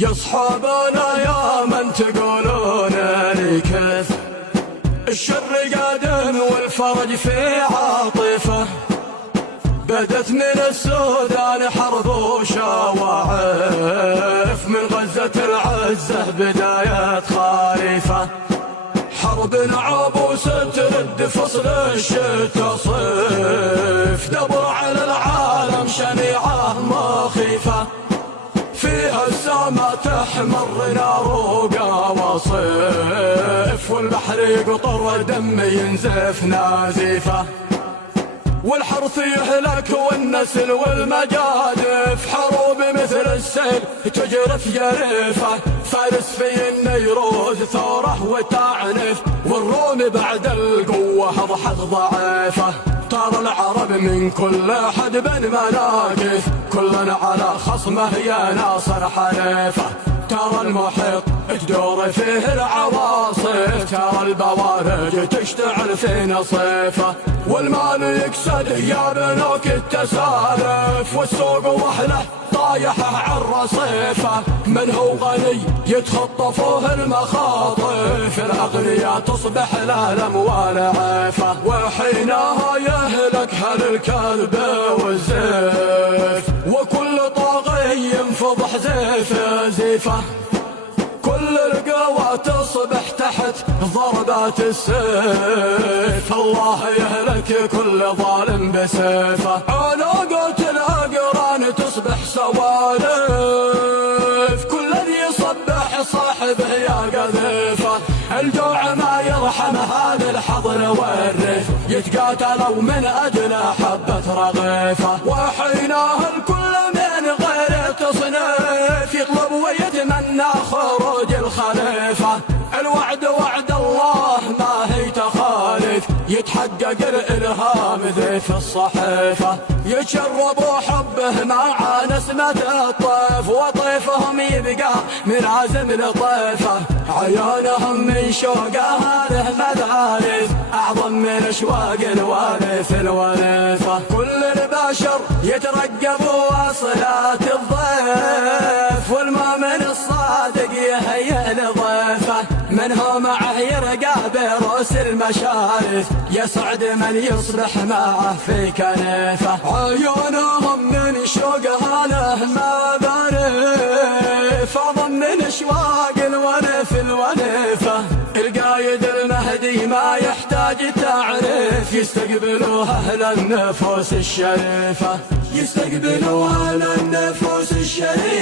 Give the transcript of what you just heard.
يا صحابنا يا من تقولون لي كيف الشر قادم والفرج في عاطفة، بدت من السودان حرب وشواعف، من غزة العزة بداية خريفة، حرب عبوس ترد فصل الشتا صيف، دبر على العالم شنيعة مخيفة، فيها السما تحمر نار وقواصف، والبحر يقطر دم ينزف نازفة، والحرث يهلك والنسل والمجادف، حروب مثل السيل تجرف جريفة، فارس في النيروز ثوره وتعنف، والروم بعد القوة أضحت ضعيفة، ترى العرب من كل حدب مناقف، كلنا على خصمه يا ناصر حليفة، ترى المحيط تدور فيه العواصف، ترى البوارج تشتعل في نصيفه، والمال يكسد يا بنوك التسالف، والسوق وحله طايحه عالرصيفه، من هو غني يتخطفوه المخاطف، الاغنياء تصبح لا الاموال عيفه، وحينها يهلك هل الكذب والزيف، وكل طاغي ينفضح زيف زيفه، كل القوى تصبح تحت ضربات السيف، الله يهلك كل ظالم بسيفه، عناقات الأقران تصبح سوالف، كل ذي يصبح صاحبه يا قذيفه، الجوع ما يرحم هذا الحضر والريف، يتقاتلوا من أجل حبة رغيفة، وحينها الكل من غير تصنيف، يطلب ويتمنى خروج الخليفة، الوعد وعد الله ما هي تخالف، يتحقق الإلهام ذي في الصحيفة، يتشربوا حبه مع نسمة الطيف، وطيفهم يبقى من عزم لطيفه، عيونهم من شوقها له مذالف، أعظم من أشواق الوالف الوليفة، كل البشر يترقبوا صلاة الضيف، والمؤمن الصادق يهيئ لضيفه، من هو معه يرقى بروس المشارف، يسعد من يصبح معه في كنيفه، عيونهم من شوقها له مذالف، أعظم من أشواق الولف الوليفة، القايد المهدي ما يحتاج تعريف، يستقبلوا أهل النفوس الشريفة، يستقبلوا أهل النفوس الشريفة.